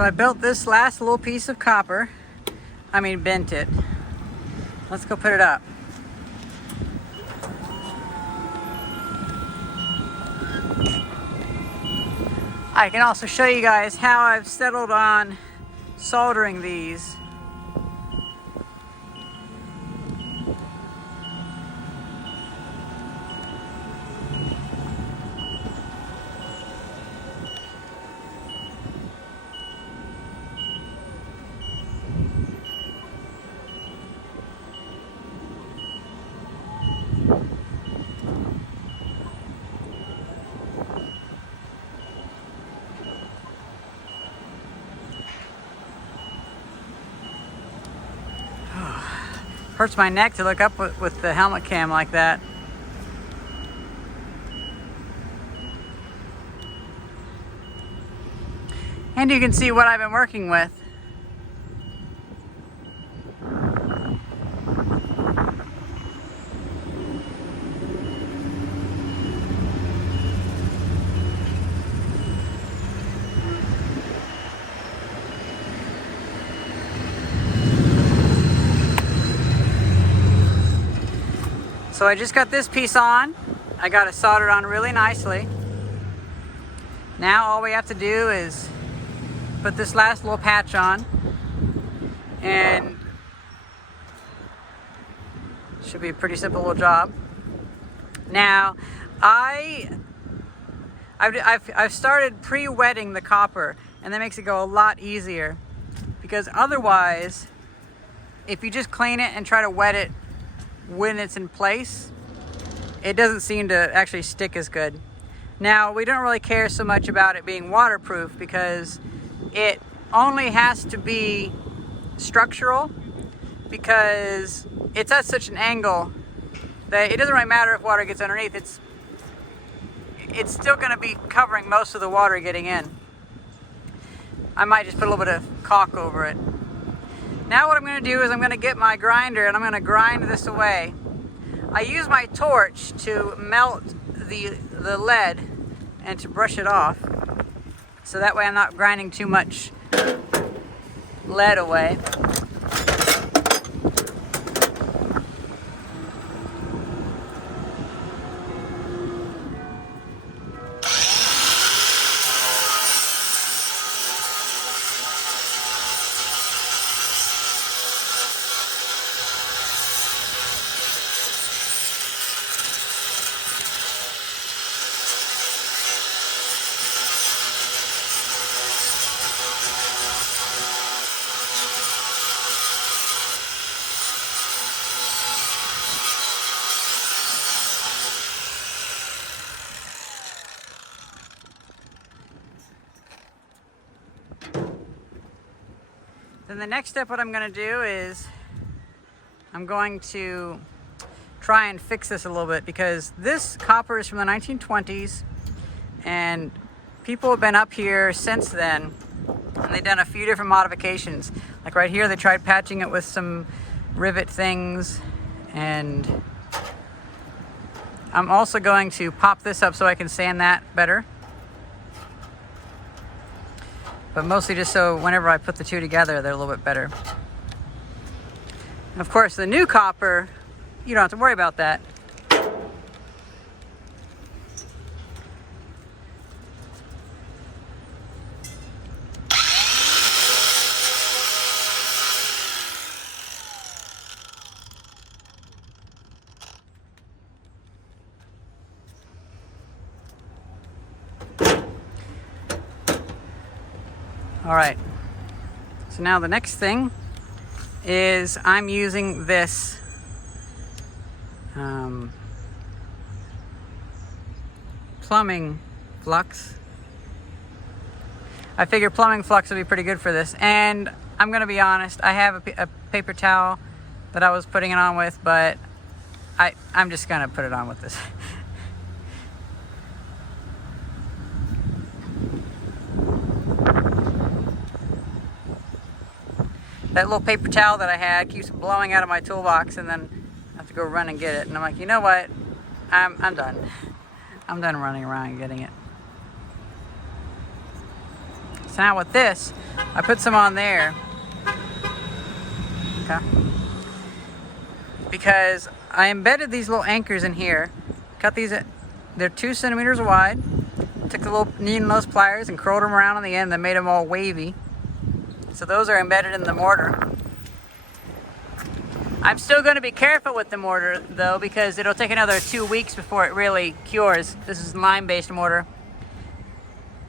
So I built this last little piece of copper. I mean, bent it. Let's go put it up. I can also show you guys how I've settled on soldering these. Hurts my neck to look up with the helmet cam like that. And you can see what I've been working with. So I just got this piece on. I got it soldered on really nicely. Now all we have to do is put this last little patch on, and it should be a pretty simple little job. Now I've started pre-wetting the copper, and that makes it go a lot easier, because otherwise, if you just clean it and try to wet it when it's in place, it doesn't seem to actually stick as good. Now, we don't really care so much about it being waterproof, because it only has to be structural, because it's at such an angle that it doesn't really matter if water gets underneath. It's still going to be covering most of the water getting in. I might just put a little bit of caulk over it. Now what I'm going to do is I'm going to get my grinder and I'm going to grind this away. I use my torch to melt the lead and to brush it off, so that way I'm not grinding too much lead away. Then the next step, what I'm going to do is I'm going to try and fix this a little bit, because this copper is from the 1920s and people have been up here since then, and they've done a few different modifications. Like right here, they tried patching it with some rivet things, and I'm also going to pop this up so I can sand that better. But mostly just so whenever I put the two together, they're a little bit better. And of course, the new copper, you don't have to worry about that. All right, so now the next thing is I'm using this plumbing flux. I figure plumbing flux would be pretty good for this, and I'm gonna be honest, I have a paper towel that I was putting it on with, but I'm just gonna put it on with this. That little paper towel that I had keeps blowing out of my toolbox, and then I have to go run and get it. And I'm like, you know what? I'm done. I'm done running around and getting it. So now with this, I put some on there. Okay. Because I embedded these little anchors in here. Cut these at, they're 2 centimeters wide. Took the little needle nose pliers and curled them around on the end that made them all wavy. So those are embedded in the mortar. I'm still going to be careful with the mortar though, because it'll take another 2 weeks before it really cures. This is lime-based mortar.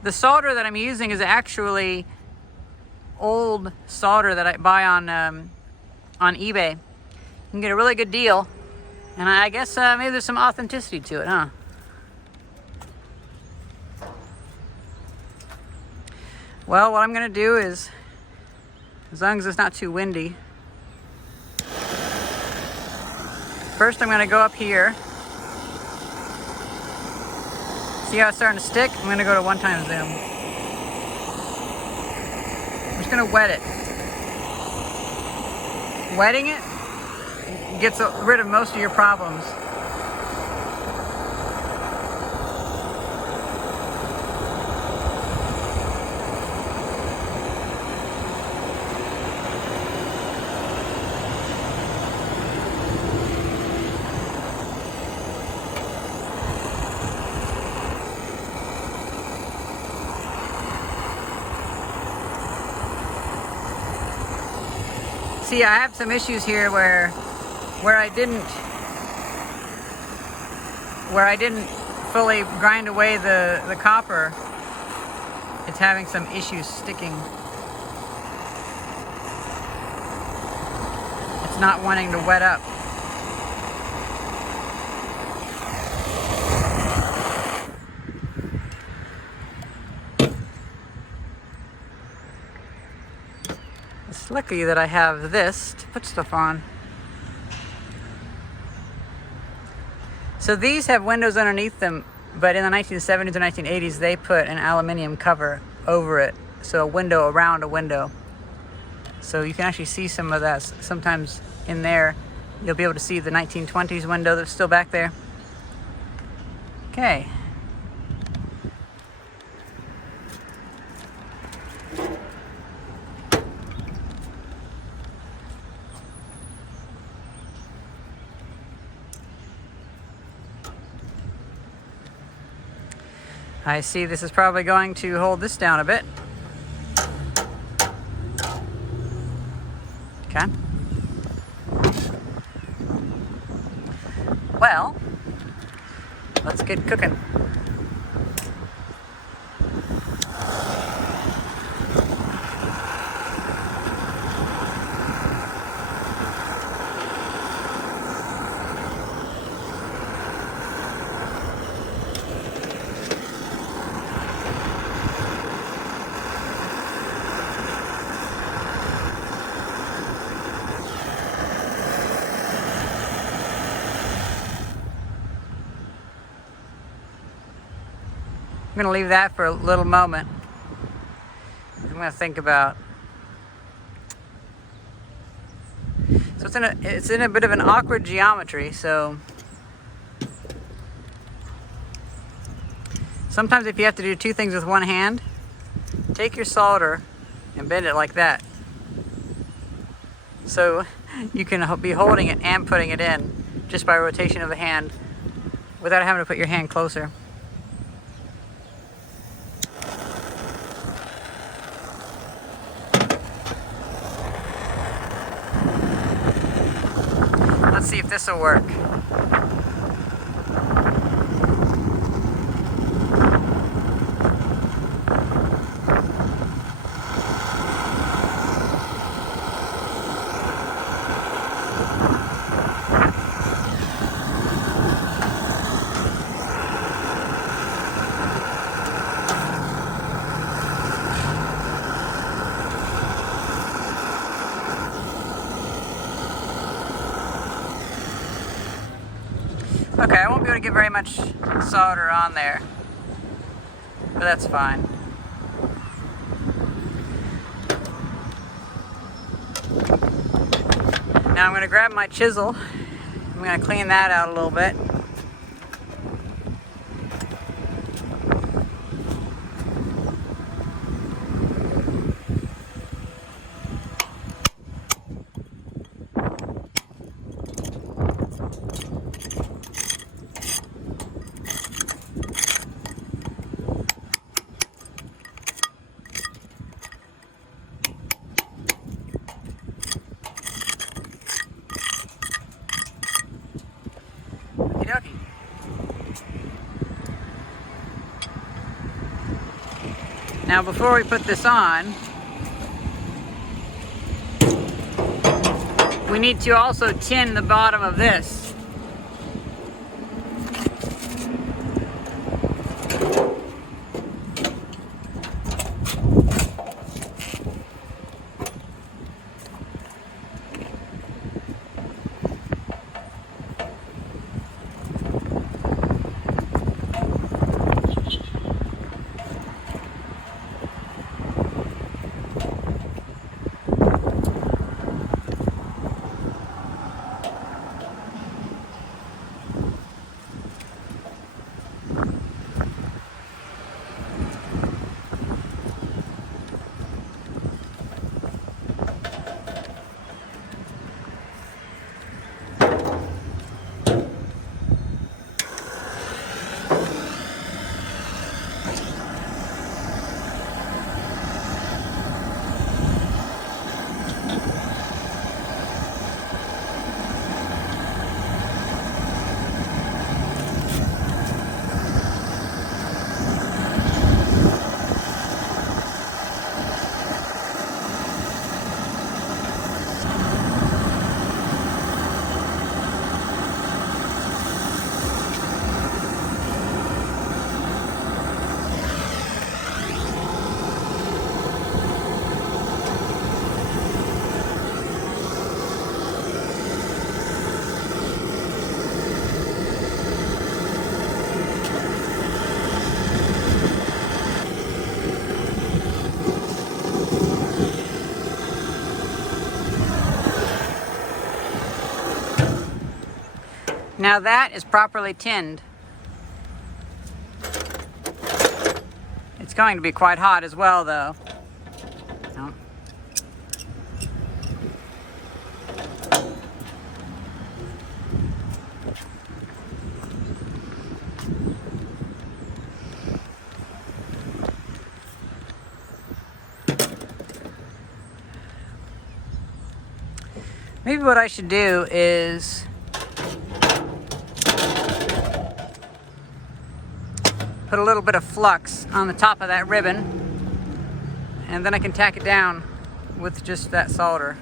The solder that I'm using is actually old solder that I buy on eBay. You can get a really good deal, and I guess maybe there's some authenticity to it, huh? Well, what I'm going to do is, as long as it's not too windy, first I'm going to go up here. See how it's starting to stick? I'm going to go to 1x zoom. I'm just going to wet it. Wetting it gets rid of most of your problems. See, I have some issues here where I didn't fully grind away the copper. It's having some issues sticking. It's not wanting to wet up. It's lucky that I have this to put stuff on. So these have windows underneath them, but in the 1970s or 1980s, they put an aluminum cover over it. So a window around a window. So you can actually see some of that. Sometimes in there, you'll be able to see the 1920s window that's still back there. Okay. I see this is probably going to hold this down a bit. Okay. Well, let's get cooking. I'm going to leave that for a little moment. I'm going to think about. So it's in a bit of an awkward geometry. So sometimes if you have to do 2 things with one hand, take your solder and bend it like that. So you can be holding it and putting it in just by rotation of the hand without having to put your hand closer. Let's see if this will work. Okay, I won't be able to get very much solder on there, but that's fine. Now I'm going to grab my chisel. I'm going to clean that out a little bit. Okey-dokey. Now before we put this on, we need to also tin the bottom of this. Now that is properly tinned. It's going to be quite hot as well, though. No. Maybe what I should do is put a little bit of flux on the top of that ribbon, and then I can tack it down with just that solder.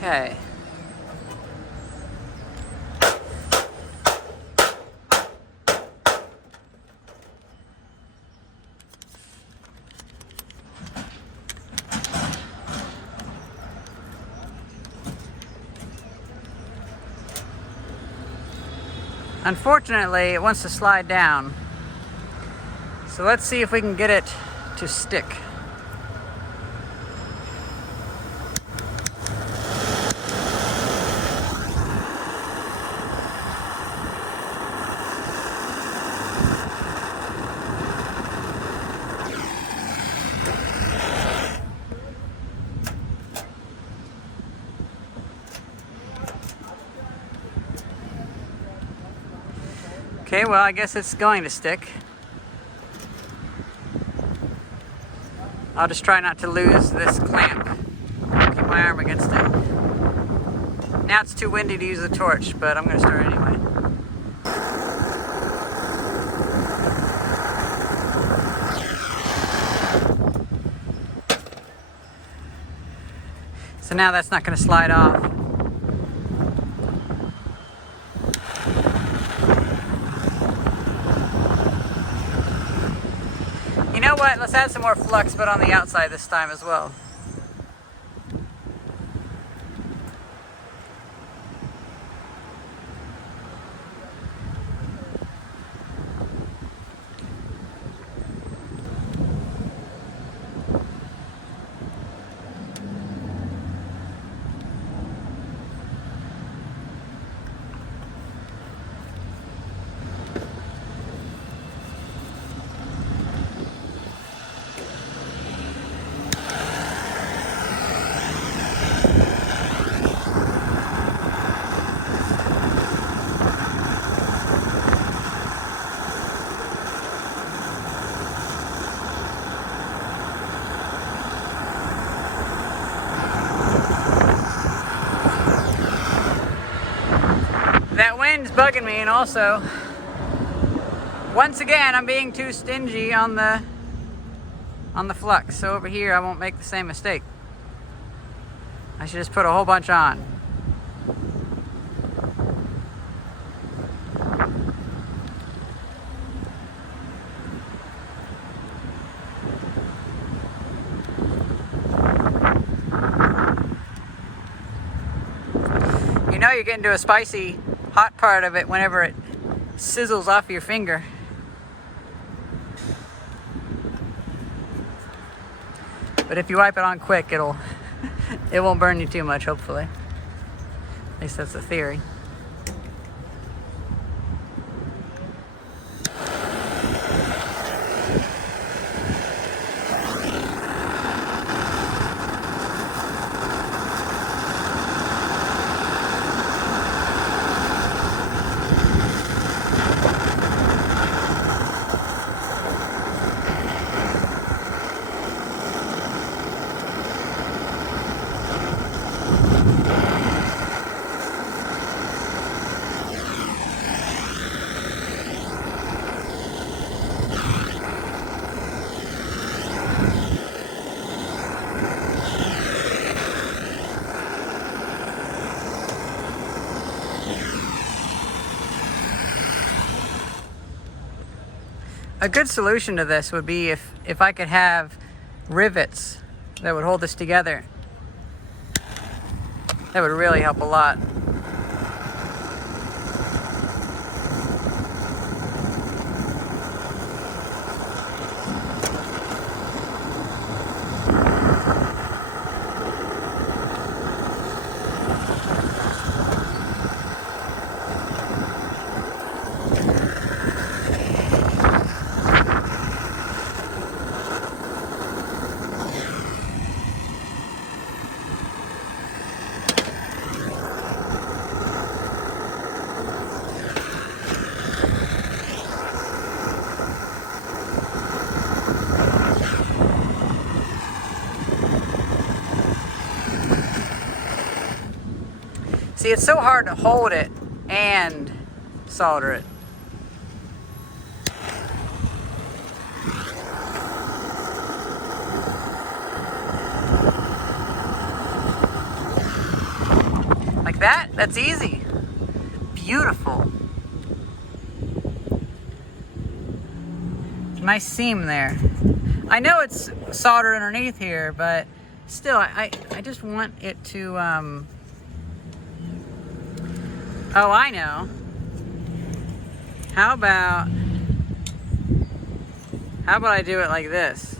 Okay. Unfortunately, it wants to slide down. So let's see if we can get it to stick. Okay, well, I guess it's going to stick. I'll just try not to lose this clamp. Keep my arm against it. Now it's too windy to use the torch, but I'm going to start anyway. So now that's not going to slide off. You know what? Let's add some more flux, but on the outside this time as well. That wind's bugging me, and also, once again, I'm being too stingy on the flux. So over here, I won't make the same mistake. I should just put a whole bunch on. You know you're getting to a spicy hot part of it whenever it sizzles off your finger. But if you wipe it on quick, it won't burn you too much, hopefully. At least that's the theory. A good solution to this would be if I could have rivets that would hold this together. That would really help a lot. See, it's so hard to hold it and solder it. Like that? That's easy. Beautiful. Nice seam there. I know it's soldered underneath here, but still, I just want it to, oh, I know. How about I do it like this?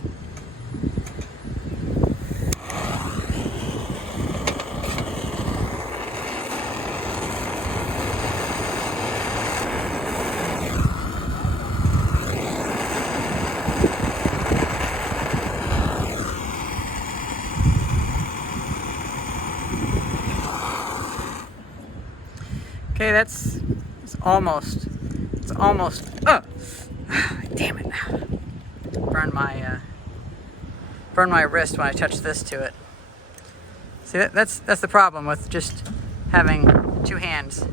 Okay, it's almost, oh, damn it. Burned burn my wrist when I touch this to it. See, that's the problem with just having two hands.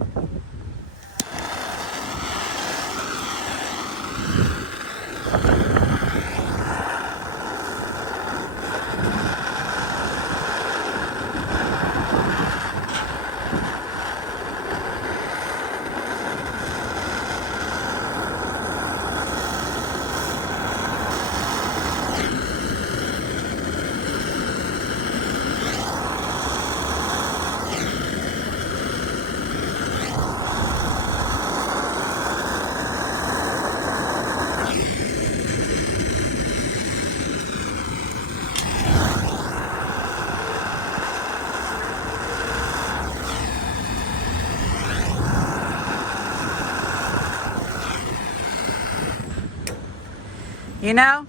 You know,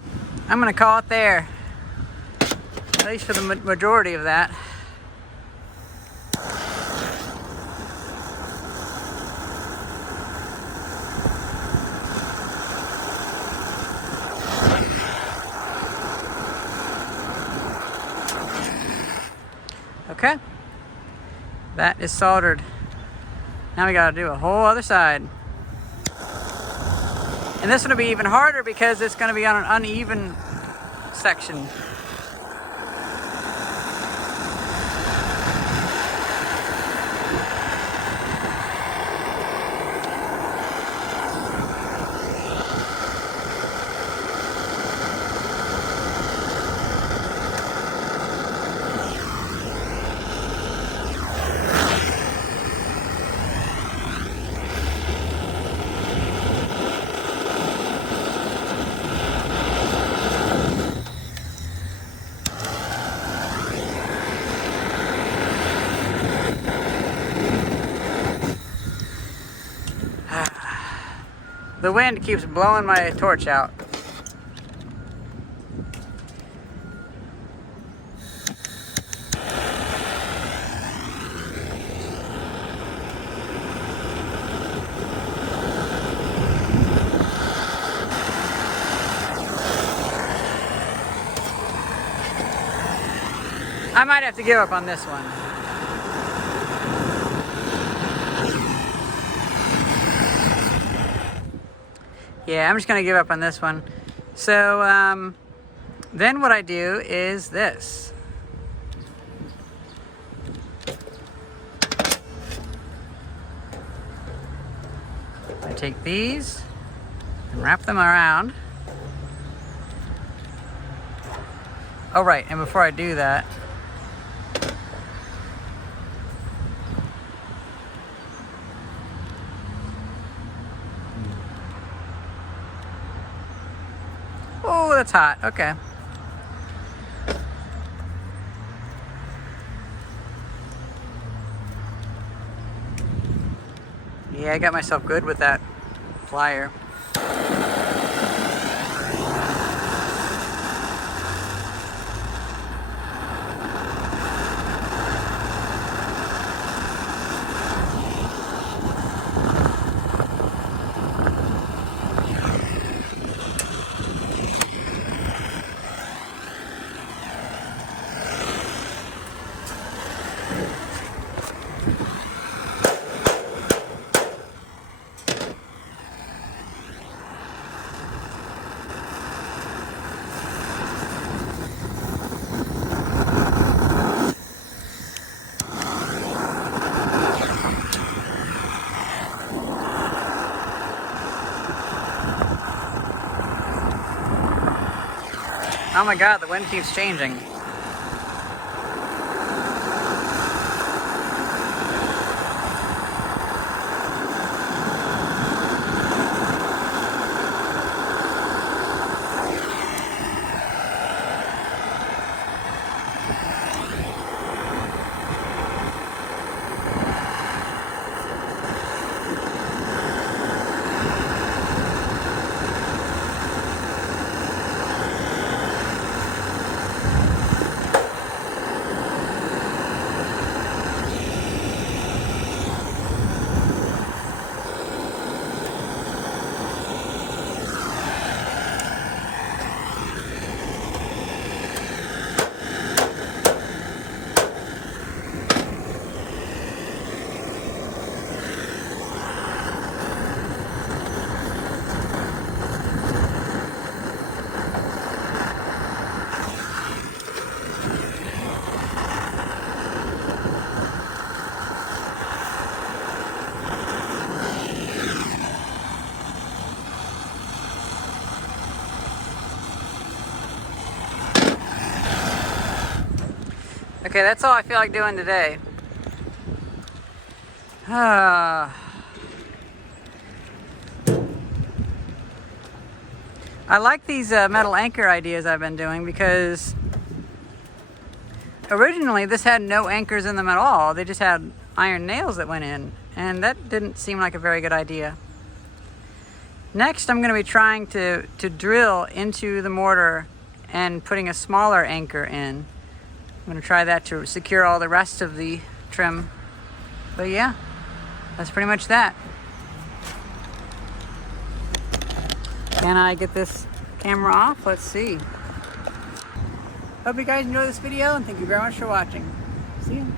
I'm gonna call it there, at least for the majority of that. Okay, that is soldered. Now we gotta do a whole other side. And this one will be even harder because it's going to be on an uneven section. The wind keeps blowing my torch out. I might have to give up on this one. Yeah, I'm just gonna give up on this one. So then what I do is this. I take these and wrap them around. Oh right, and before I do that, oh, that's hot. Okay. Yeah, I got myself good with that flyer. Oh my god, the wind keeps changing. Okay, that's all I feel like doing today. I like these metal anchor ideas I've been doing because originally this had no anchors in them at all. They just had iron nails that went in, and that didn't seem like a very good idea. Next, I'm going to be trying to drill into the mortar and putting a smaller anchor in. I'm going to try that to secure all the rest of the trim. But yeah, that's pretty much that. Can I get this camera off? Let's see. Hope you guys enjoyed this video, and thank you very much for watching. See you.